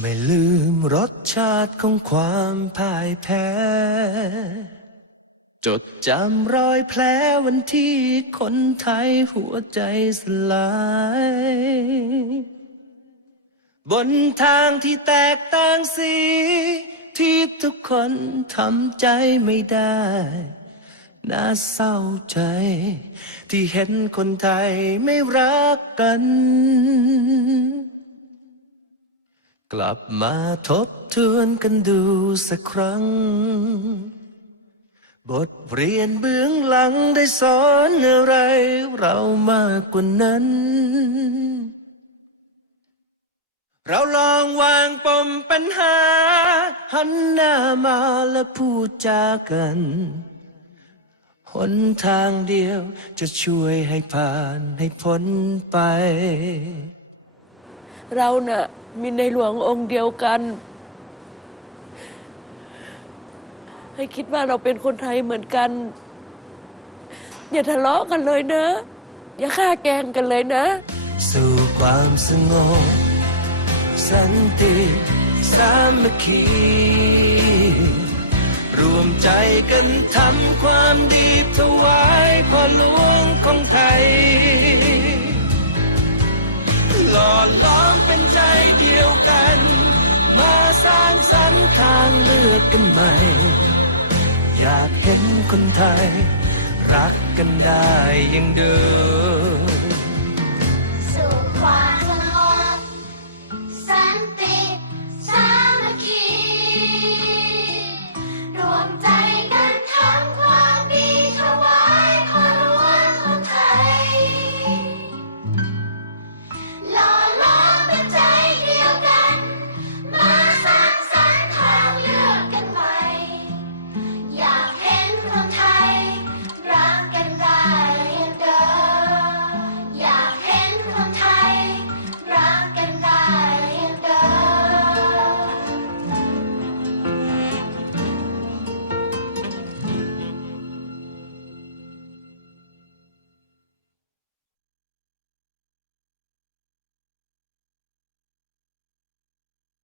ไม่ลืมรสชาติของความพ่ายแพ้ จดจำรอยแผลวันที่คนไทยหัวใจสลาย บนทางที่แตกต่างสี ที่ทุกคนทำใจไม่ได้น่าเศร้าใจ ที่เห็นคนไทยไม่รักกัน กลับมาทบทวนกันดูสักครั้ง บทเรียนเบื้องหลังได้สอนอะไรเรามากกว่านั้น เราลองวางปมปัญหา หันหน้ามาและพูดจากันหนทางเดียวจะช่วยให้ผ่านให้พ้นไป เราเน่ะ มีในหลวงองค์เดียวกัน ให้คิดว่าเราเป็นคนไทยเหมือนกัน อย่าทะเลาะกันเลยนะ อย่าฆ่าแกงกันเลยนะ สู่ความสงบสันติสามัคคี รวมใจกันทำความดีถวายพ่อหลวงของไทยหล่อล้อ กกันใหม่ อยากเห็นคนไทย รักกันได้อย่างเดิม